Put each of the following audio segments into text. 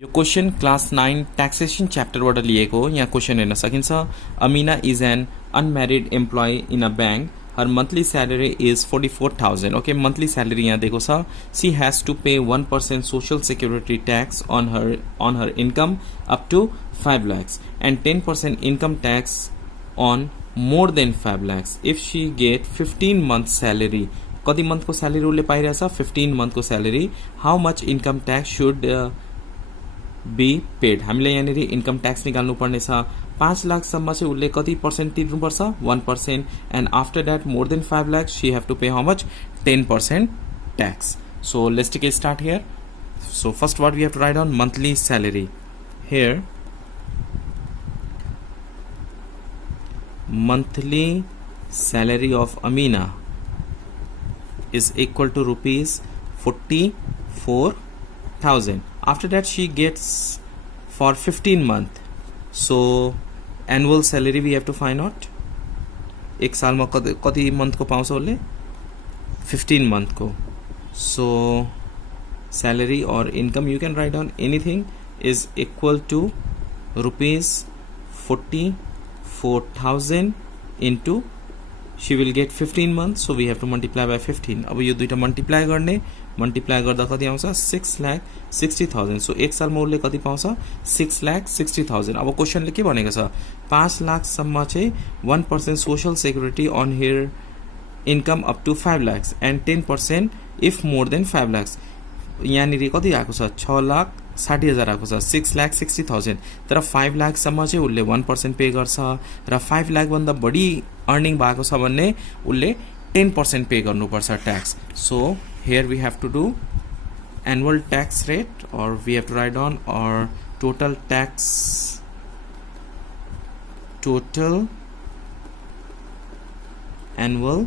यो question class 9 taxation च्याप्टरबाट लिएको हो। यहाँ क्वेश्चन हेर्न सकिन्छ। Amina is an unmarried employee in a bank. Her monthly salary is 44,000। Okay, monthly salary यहाँ दिएको छ। She has to pay 1% social security tax on her income up to 5 lakhs and 10% income tax on more than 5 lakhs if she get 15 month salary। कति मन्थको salary उसले पाइरहेछ? 15 मन्थको salary. How much income tax should be paid? हामीले यहाँनिर income tax निकाल्नु पर्नेछ। 5 लाखसम्म चाहिँ उसले कति पर्सेन्ट तिर्नुपर्छ? 1%। And after that more than 5 lakhs she have to pay how much? 10% tax. So let's take a start here. So first what we have to write down monthly salary here। monthly salary of Amina is equal to rupees 44,000। after that she gets for 15 month, so annual salary we have to find out। एक सालमा कति month को पाउँछ उसले? 15 month को। so salary or income you can write down anything is equal to rupees 44,000 into she will get 15 months, so we have to multiply by 15। अब यो दुईटा मल्टिप्लाई गर्ने, मल्टिप्लाई गर्दा कति आउँछ? 6,60,000। सो एक सालमा उसले कति पाउँछ? 6,60,000। अब क्वेसनले के भनेको छ? 5 लाखसम्म चाहिँ 1% social security on here income up to 5 lakhs and 10% if more than 5 lakhs। यहाँनिर कति आएको छ? 6,60,000 आएको छ। 6,60,000। तर 5 लाखसम्म चाहिँ उसले 1% पे गर्छ र 5 लाखभन्दा बढी अर्निङ भएको छ भने उसले 10% पे गर्नुपर्छ tax. So here we have to do annual tax rate, or we have to write down our total annual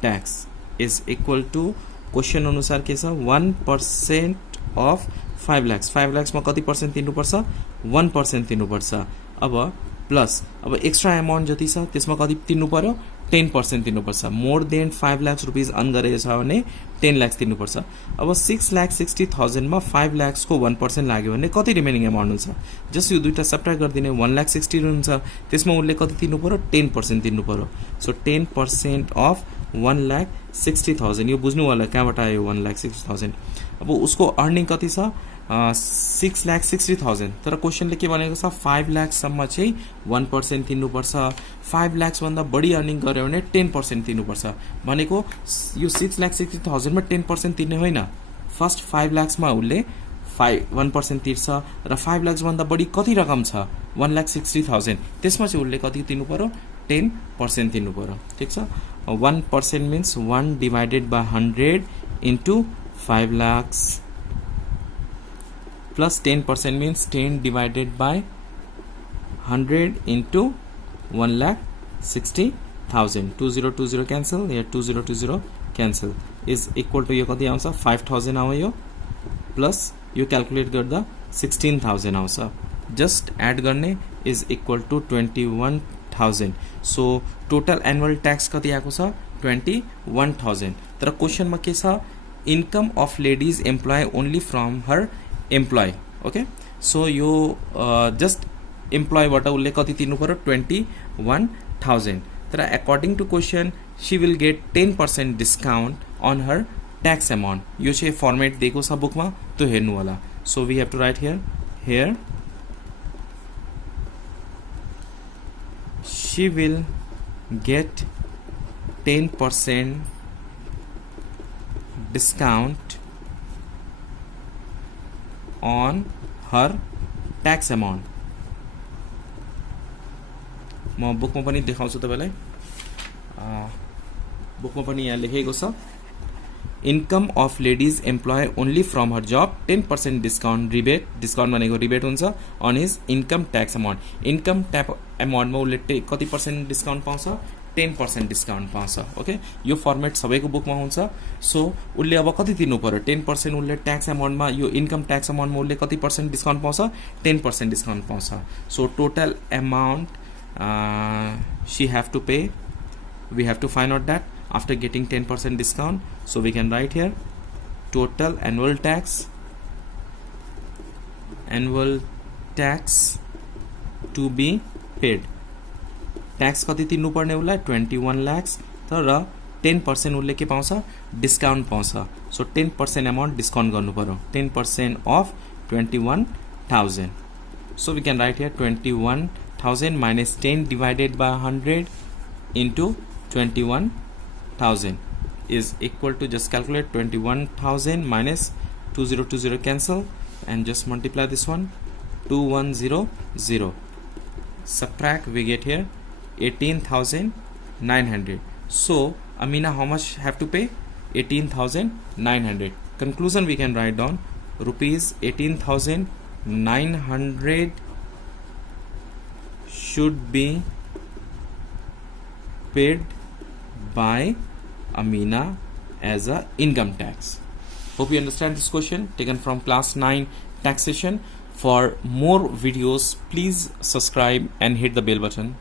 tax is equal to question अनुसार के छ? 1% of 5 lakhs। 5 lakhs मा कति पर्सेन्ट तिर्नुपर्छ? 1% तिर्नुपर्छ। अब प्लस अब एक्स्ट्रा एमाउन्ट जति छ त्यसमा कति तिर्नु पर्यो? 10% तिर्नुपर्छ। More than 5 lakhs rupees earn गरेको छ भने 10 lakhs तिर्नुपर्छ। अब 6,60,000 मा 5 lakhs को 1% लाग्यो भने कति रिमेनिङ एमाउन्ट हुन्छ? जस्ट यो दुईटा सब्ट्र्याक्ट गरिदिने 1,60,000 हुन्छ। त्यसमा उसले कति तिर्नु पर्यो? 10% तिर्नु पर्यो। So 10% of 1,60,000। यो बुझ्नु होला कहाँबाट आयो 1,60,000। अब उसको अर्निङ कति छ? 6,60,000। तर क्वेसनले के भनेको छ? 5 लाखसम्म चाहिँ 1% तिर्नुपर्छ। 5 लाखसभन्दा बढी अर्निङ गर्यो भने 10% तिर्नुपर्छ। भनेको यो 6,60,000 मा 10% तिर्ने होइन। फर्स्ट 5 लाखसमा उसले 1% तिर्छ र 5 लाखसभन्दा बढी कति रकम छ? 1,60,000। त्यसमा चाहिँ उसले कति तिर्नु पर्यो? 10% तिर्नु पर्यो। ठिक छ। 1% means 1 divided by 100 into 5 lakhs plus 10% means 10 divided by 100 into 1,60,000। 2020 cancel here, 2020 cancel is equal to यो कति आउँछ? 5,000 आयो यो प्लस यो क्याल्कुलेट गर्दा 16,000 आउँछ। जस्ट एड गर्ने is equal to 21,000। So total annual tax कति आएको छ? 21,000। तर क्वेसनमा के छ? Income of ladies employee only from her employee. Okay, so यो जस्ट एम्प्लोइबाट उसले कति तिर्नु पर्यो? 21,000। तर according to question she will get 10% discount on her tax amount. यो चाहिँ फर्मेट दिएको छ बुकमा, त्यो हेर्नु होला। So we have to write here she will get 10% discount on her tax amount। म बुकमा पनि देखाउँछु तपाईलाई। बुकमा पनि यहाँ लेखेको छ income of ladies employee only from her job 10% discount rebate. Discount भनेको रिबेट हुन्छ on his income tax amount. Income tax अमाउन्टमा उसले कति पर्सेन्ट डिस्काउन्ट पाउँछ? 10% डिस्काउन्ट पाउँछ। ओके, यो फर्मेट सबैको बुकमा हुन्छ। सो उसले अब कति तिर्नु पर्यो? 10% उसले ट्याक्स एमाउन्टमा, यो इन्कम ट्याक्स अमाउन्टमा उसले कति पर्सेन्ट डिस्काउन्ट पाउँछ? 10% डिस्काउन्ट पाउँछ। So total amount she have to pay, we have to find out that after getting 10% discount. So we can write here total annual tax annual tax to be paid. Tax कति तिर्नुपर्ने उसलाई 21 lakhs तर 10% उसले के पाउँछ discount पाउँछ so 10% amount discount गर्नु पर्यो 10% of 21,000 so we can write here 21,000 minus 10 divided by 100 into 21,000 is equal to just calculate 21,000 minus 2020 cancel and just multiply this one 2100 subtract we get here 18,900 so Amina how much have to pay 18,900 conclusion we can write down rupees 18,900 should be paid by Amina as a income tax. Hope you understand this question taken from class 9 taxation. For more videos please subscribe and hit the bell button.